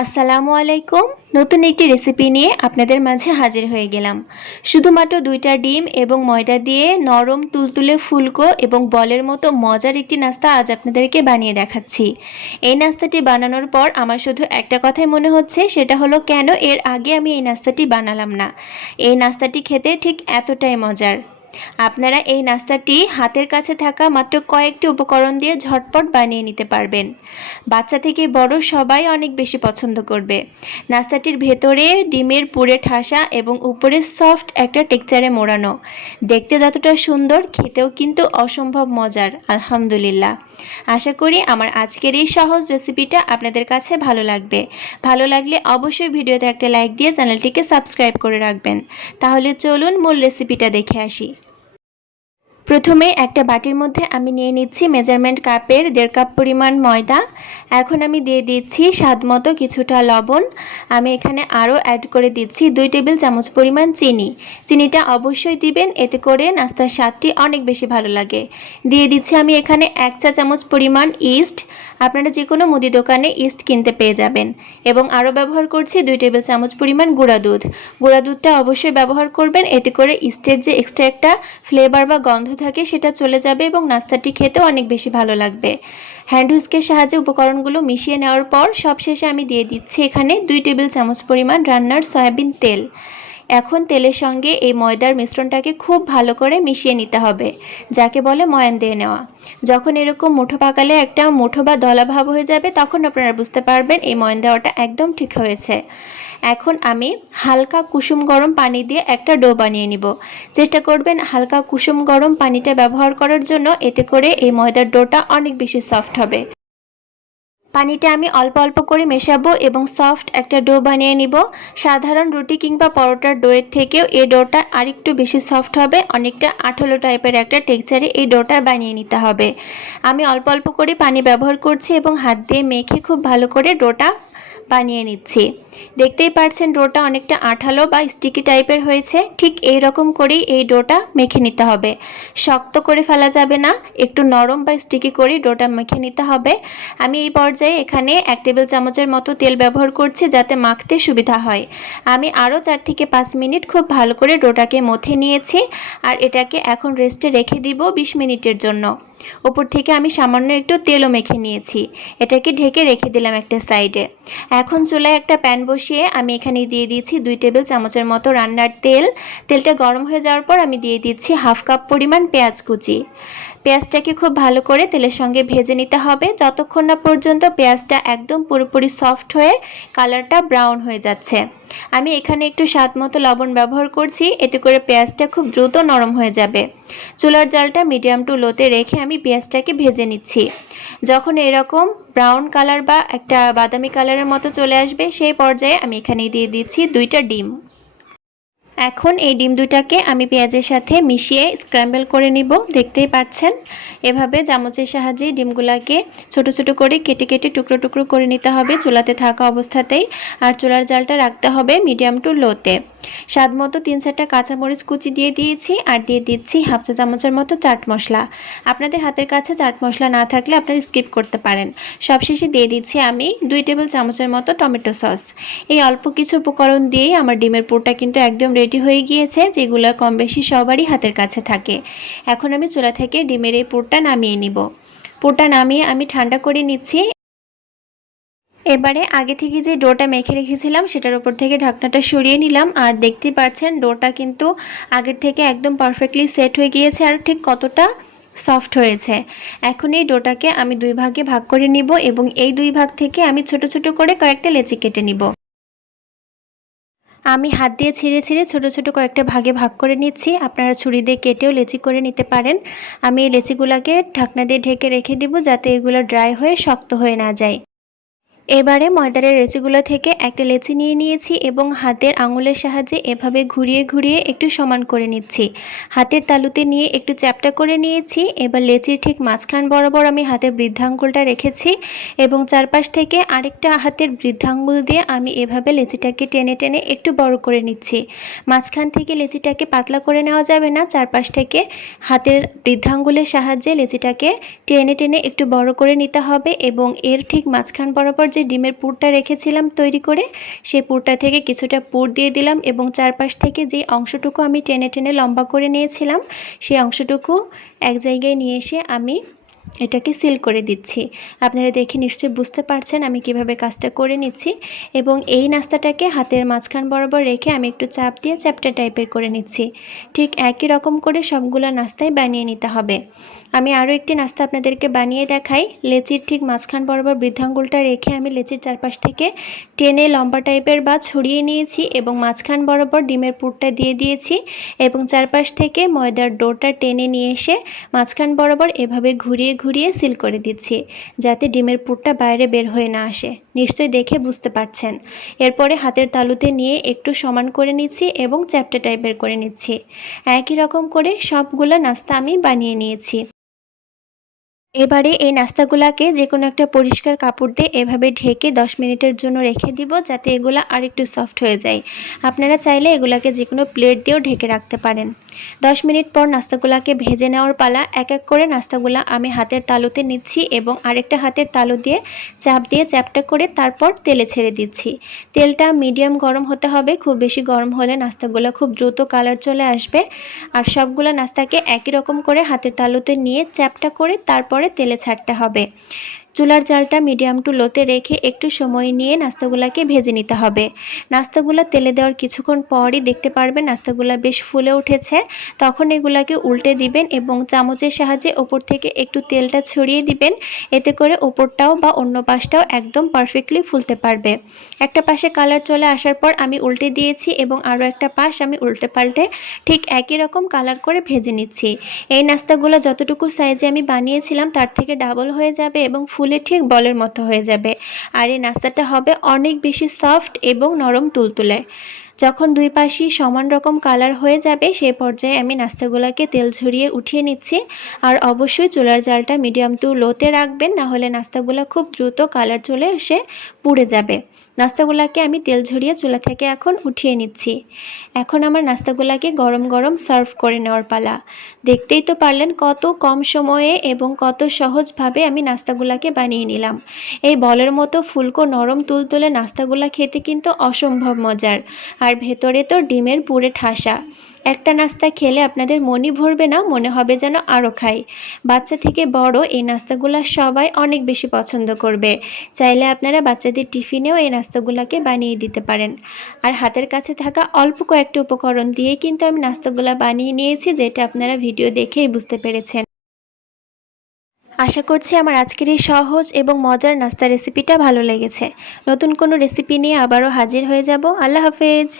আসসালামু আলাইকুম। নতুন একটি রেসিপি নিয়ে আপনাদের মাঝে হাজির হয়ে গেলাম। শুধুমাত্র ২টা ডিম এবং ময়দা দিয়ে নরম তুলতুলে ফুলকো এবং বলের মতো মজার একটি নাস্তা আজ আপনাদেরকে বানিয়ে দেখাচ্ছি। এই নাস্তাটি বানানোর পর আমার শুধু একটা কথাই মনে হচ্ছে, সেটা হলো কেন এর আগে আমি এই নাস্তাটি বানালাম না। এই নাস্তাটি খেতে ঠিক এতটাই মজার। আপনারা এই নাস্তাটি হাতের কাছে থাকা মাত্র কয়েকটি উপকরণ দিয়ে ঝটপট বানিয়ে নিতে পারবেন। বাচ্চা থেকে বড় সবাই অনেক বেশি পছন্দ করবে। নাস্তাটির ভেতরে ডিমের পুরে ঠাসা এবং উপরে সফট একটা টেক্সচারে মোড়ানো। দেখতে যতটা সুন্দর, খেতেও কিন্তু অসম্ভব মজার। আলহামদুলিল্লাহ। আশা করি আমার আজকের এই সহজ রেসিপিটা আপনাদের কাছে ভালো লাগবে। ভালো লাগলে অবশ্যই ভিডিওতে একটা লাইক দিয়ে চ্যানেলটিকে সাবস্ক্রাইব করে রাখবেন। তাহলে চলুন মূল রেসিপিটা দেখে আসি। প্রথমে একটা বাটির মধ্যে আমি নিয়ে নিচ্ছি মেজারমেন্ট কাপের 1.5 কাপ পরিমাণ ময়দা। এখন আমি দিয়ে দিচ্ছি স্বাদমতো কিছুটা লবণ। আমি এখানে আরও অ্যাড করে দিচ্ছি 2 টেবিল চামচ পরিমাণ চিনি। চিনিটা অবশ্যই দিবেন, এতে করে নাস্তার স্বাদটি অনেক বেশি ভালো লাগে। দিয়ে দিচ্ছি আমি এখানে 1 চা চামচ পরিমাণ ইস্ট। আপনারা যে কোনো মুদি দোকানে ইস্ট কিনতে পেয়ে যাবেন। এবং আরও ব্যবহার করছি 2 টেবিল চামচ পরিমাণ গুঁড়া দুধ। গুঁড়া দুধটা অবশ্যই ব্যবহার করবেন, এতে করে ইস্টের যে এক্সট্রা একটা ফ্লেভার বা গন্ধ থাকে সেটা চলে যাবে এবং নাস্তাটি খেতেও অনেক বেশি ভালো লাগবে। হ্যান্ড হুইস্কের সাহায্যে উপকরণগুলো মিশিয়ে নেওয়ার পর সবশেষে আমি দিয়ে দিচ্ছি এখানে 2 টেবিল চামচ পরিমাণ রান্নার সয়াবিন তেল। এখন তেলের সঙ্গে এই ময়দার মিশ্রণটাকে খুব ভালো করে মিশিয়ে নিতে হবে, যাকে বলে ময়ান দিয়ে নেওয়া। যখন এরকম মুঠো পাকালে একটা মুঠো বা দলা ভাব হয়ে যাবে, তখন আপনারা বুঝতে পারবেন এই ময়ান দেওয়াটা একদম ঠিক হয়েছে। এখন আমি হালকা কুসুম গরম পানি দিয়ে একটা ডো বানিয়ে নিব। চেষ্টা করবেন হালকা কুসুম গরম পানিটা ব্যবহার করার জন্য, এতে করে এই ময়দার ডোটা অনেক বেশি সফট হবে। পানিটা আমি অল্প অল্প করে মেশাবো এবং সফট একটা ডো বানিয়ে নিব। সাধারণ রুটি কিংবা পরোটার ডোয়ের থেকেও এই ডোটা আরেকটু বেশি সফট হবে, অনেকটা আঠালো টাইপের একটা টেক্সচারে এই ডোটা বানিয়ে নিতে হবে। আমি অল্প অল্প করে পানি ব্যবহার করছি এবং হাত দিয়ে মেখে খুব ভালো করে ডোটা বানিয়ে নিচ্ছি। দেখতেই পাচ্ছেন ডোটা অনেকটা আঠালো বা স্টিকি টাইপের হয়েছে। ঠিক এই রকম করেই এই ডোটা মেখে নিতে হবে। শক্ত করে ফেলা যাবে না, একটু নরম বা স্টিকি করে ডোটা মেখে নিতে হবে। আমি এই পর্যায়ে এখানে 1 টেবিল চামচের মতো তেল ব্যবহার করছি, যাতে মাখতে সুবিধা হয়। আমি আরও 4 থেকে 5 মিনিট খুব ভালো করে ডোটাকে মথে নিয়েছি আর এটাকে এখন রেস্টে রেখে দিব 20 মিনিটের জন্য। উপর থেকে আমি সামান্য একটু তেলও মেখে নিয়েছি। এটাকে ঢেকে রেখে দিলাম একটা সাইডে। এখন চুলায় একটা প্যান বসিয়ে আমি এখানে দিয়ে দিয়েছি 2 টেবিল চামচের মতো রান্নার তেল। তেলটা গরম হয়ে যাওয়ার পর আমি দিয়ে দিচ্ছি 1/2 কাপ পরিমাণ পেঁয়াজ কুচি। পেঁয়াজটাকে খুব ভালো করে তেলের সঙ্গে ভেজে নিতে হবে, যতক্ষণ না পর্যন্ত পেঁয়াজটা একদম পুরোপুরি সফট হয়ে কালারটা ব্রাউন হয়ে যাচ্ছে। আমি এখানে একটু স্বাদ মতো লবণ ব্যবহার করছি, এতে করে পেঁয়াজটা খুব দ্রুত নরম হয়ে যাবে। চুলার জালটা মিডিয়াম টু লোতে রেখে আমি পেঁয়াজটাকে ভেজে নিচ্ছি। যখন এরকম ব্রাউন কালার বা একটা বাদামি কালারের মতো চলে আসবে, সেই পর্যায়ে আমি এখানে দিয়ে দিচ্ছি 2টা ডিম। এখন এই ডিম দুটাকে আমি পেঁয়াজের সাথে মিশিয়ে স্ক্র্যাম্বল করে নিব। দেখতেই পাচ্ছেন এভাবে চামচের সাহায্যে ডিমগুলাকে ছোট ছোট করে কেটে কেটে টুকরো টুকরো করে নিতে হবে চুলাতে থাকা অবস্থাতেই। আর চুলার জালটা রাখতে হবে মিডিয়াম টু লোতে। স্বাদ মতো 3-4টা কাঁচামরিচ কুচি দিয়ে দিয়েছি আর দিয়ে দিচ্ছি 1/2 চা চামচের মতো চাট মশলা। আপনাদের হাতের কাছে চাট মশলা না থাকলে আপনারা স্কিপ করতে পারেন। সবশেষে দিয়ে দিচ্ছি আমি 2 টেবিল চামচের মতো টমেটো সস। এই অল্প কিছু উপকরণ দিয়েই আমার ডিমের পুরটা কিন্তু একদম রেডি হয়ে গিয়েছে, যেগুলো কম বেশি সবারই হাতের কাছে থাকে। এখন আমি চুলা থেকে ডিমের এই পুরটা নামিয়ে নিব। পুরটা নামিয়ে আমি ঠান্ডা করে নিচ্ছি। এবারে আগে থেকে যে ডোটা মেখে রেখেছিলাম সেটার উপর থেকে ঢাকনাটা সরিয়ে নিলাম আর দেখতেই পাচ্ছেন ডোটা কিন্তু আগের থেকে একদম পারফেক্টলি সেট হয়ে গিয়েছে আর ঠিক কতটা সফট হয়েছে। এখন এই ডোটাকে আমি 2 ভাগে ভাগ করে নিব এবং এই 2 ভাগ থেকে আমি ছোট ছোট করে কয়েকটা লেচি কেটে নিব। আমি হাত দিয়ে ছিঁড়ে ছিঁড়ে ছোট ছোট কয়েকটা ভাগে ভাগ করে নিচ্ছি। আপনারা ছুরি দিয়ে কেটেও লেচি করে নিতে পারেন। আমি এই লেচিগুলোকে ঢাকনা দিয়ে ঢেকে রেখে দিব, যাতে এগুলো ড্রাই হয়ে শক্ত হয়ে না যায়। এবারে ময়দার লেচিগুলো থেকে একটা লেচি নিয়ে নিয়েছি এবং হাতের আঙুলের সাহায্যে এভাবে ঘুরিয়ে ঘুরিয়ে একটু সমান করে নিচ্ছি। হাতের তালুতে নিয়ে একটু চ্যাপ্টা করে নিয়েছি। এবার লেচির ঠিক মাঝখান বরাবর আমি হাতের বৃদ্ধাঙ্গুলটা রেখেছি এবং চারপাশ থেকে আরেকটা হাতের বৃদ্ধাঙ্গুল দিয়ে আমি এভাবে লেচিটাকে টেনে টেনে একটু বড় করে নিচ্ছি। মাঝখান থেকে লেচিটাকে পাতলা করে নেওয়া যাবে না, চারপাশ থেকে হাতের বৃদ্ধাঙ্গুলের সাহায্যে লেচিটাকে টেনে টেনে একটু বড় করে নিতে হবে এবং এর ঠিক মাঝখান বরাবর যে যে ডিমের পুরটা রেখেছিলাম তৈরি করে, সেই পুরটা থেকে কিছুটা পুর দিয়ে দিলাম এবং চারপাশ থেকে যে অংশটুকু আমি টেনে টেনে লম্বা করে নিয়েছিলাম সেই অংশটুকু এক জায়গায় নিয়ে এসে আমি এটাকে সিল করে দিচ্ছি। আপনারা দেখে নিশ্চয়ই বুঝতে পারছেন আমি কিভাবে কাজটা করে নিচ্ছি। এবং এই নাস্তাটাকে হাতের মাঝখান বরাবর রেখে আমি একটু চাপ দিয়ে চ্যাপ্টা টাইপের করে নিচ্ছি। ঠিক একই রকম করে সবগুলো নাস্তাই বানিয়ে নিতে হবে। আমি আরও একটি নাস্তা আপনাদেরকে বানিয়ে দেখাই। লেচির ঠিক মাঝখান বরাবর বৃদ্ধাঙ্গুলটা রেখে আমি লেচির চারপাশ থেকে টেনে লম্বা টাইপের বা ছড়িয়ে নিয়েছি এবং মাঝখান বরাবর ডিমের পুরটা দিয়ে দিয়েছি এবং চারপাশ থেকে ময়দার ডোটা টেনে নিয়ে এসে মাঝখান বরাবর এভাবে ঘুরিয়ে ঘুরিয়ে সিল করে দিচ্ছি, যাতে ডিমের পুরটা বাইরে বের হয়ে না আসে। নিশ্চয়ই দেখে বুঝতে পারছেন। এরপরে হাতের তালুতে নিয়ে একটু সমান করে নিচ্ছি এবং চ্যাপ্টা টাইপের করে নিচ্ছি। একই রকম করে সবগুলো নাস্তা আমি বানিয়ে নিয়েছি। এবারে এই নাস্তাগুলাকে যে কোনো একটা পরিষ্কার কাপড় দিয়ে এভাবে ঢেকে 10 মিনিটের জন্য রেখে দিব, যাতে এগুলা আরেকটু সফট হয়ে যায়। আপনারা চাইলে এগুলাকে যে কোনো প্লেট দিয়েও ঢেকে রাখতে পারেন। 10 মিনিট পর নাস্তাগুলাকে ভেজে নেওয়ার পালা। এক এক করে নাস্তাগুলা আমি হাতের তালুতে নিচ্ছি এবং আরেকটা হাতের তালু দিয়ে চাপ দিয়ে চ্যাপটা করে তারপর তেলে ছেড়ে দিচ্ছি। তেলটা মিডিয়াম গরম হতে হবে, খুব বেশি গরম হলে নাস্তাগুলো খুব দ্রুত কালার চলে আসবে। আর সবগুলো নাস্তাকে একই রকম করে হাতের তালুতে নিয়ে চ্যাপটা করে তারপরে তেলে ছাড়তে হবে। চুলার জালটা মিডিয়াম টু লোতে রেখে একটু সময় নিয়ে নাস্তাগুলাকে ভেজে নিতে হবে। নাস্তাগুলা তেলে দেওয়ার কিছুক্ষণ পরই দেখতে পারবেন নাস্তাগুলা বেশ ফুলে উঠেছে। তখন এগুলাকে উল্টে দিবেন এবং চামচের সাহায্যে ওপর থেকে একটু তেলটা ছড়িয়ে দিবেন। এতে করে ওপরটাও বা অন্য পাশটাও একদম পারফেক্টলি ফুলতে পারবে। একটা পাশে কালার চলে আসার পর আমি উল্টে দিয়েছি এবং আরও একটা পাশ আমি উল্টে পাল্টে ঠিক একই রকম কালার করে ভেজে নিচ্ছি। এই নাস্তাগুলো যতটুকু সাইজে আমি বানিয়েছিলাম তার থেকে ডাবল হয়ে যাবে এবং ফুলে ঠিক বলের মতো হয়ে যাবে। আর এই নাস্তাটা হবে অনেক বেশি সফট এবং নরম তুলতুলে। যখন দুই পাশই সমান রকম কালার হয়ে যাবে সেই পর্যায়ে আমি নাস্তাগুলোকে তেল ঝরিয়ে উঠিয়ে নিচ্ছি। আর অবশ্যই চুলার জালটা মিডিয়াম টু লোতে রাখবেন, না হলে নাস্তাগুলো খুব দ্রুত কালার চলে এসে পুড়ে যাবে। নাস্তাগুলোকে আমি তেল ঝরিয়ে চুলা থেকে এখন উঠিয়ে নিচ্ছি। এখন আমার নাস্তাগুলোকে গরম গরম সার্ভ করে নেওয়ার পালা। দেখতেই তো পারলেন কত কম সময়ে এবং কত সহজভাবে আমি নাস্তাগুলোকে বানিয়ে নিলাম। এই বলের মতো ফুলকো নরম তুলতুলে নাস্তাগুলো খেতে কিন্তু অসম্ভব মজার। আর ভেতরে তো ডিমের পুরে ঠাসা। একটা নাস্তা খেলে আপনাদের মনই ভরবে না, মনে হবে যেন আরও খাই। বাচ্চা থেকে বড় এই নাস্তাগুলো সবাই অনেক বেশি পছন্দ করবে। চাইলে আপনারা বাচ্চাদের টিফিনেও এই নাস্তাগুলোকে বানিয়ে দিতে পারেন। আর হাতের কাছে থাকা অল্প কয়েকটা উপকরণ দিয়ে কিন্তু আমি নাস্তাগুলো বানিয়ে নিয়েছি, যেটা আপনারা ভিডিও দেখেই বুঝতে পেরেছেন। আশা করছি আমার আজকের এই সহজ এবং মজার নাস্তা রেসিপিটা ভালো লেগেছে। নতুন কোনো রেসিপি নিয়ে আবারও হাজির হয়ে যাব। আল্লাহ হাফেজ।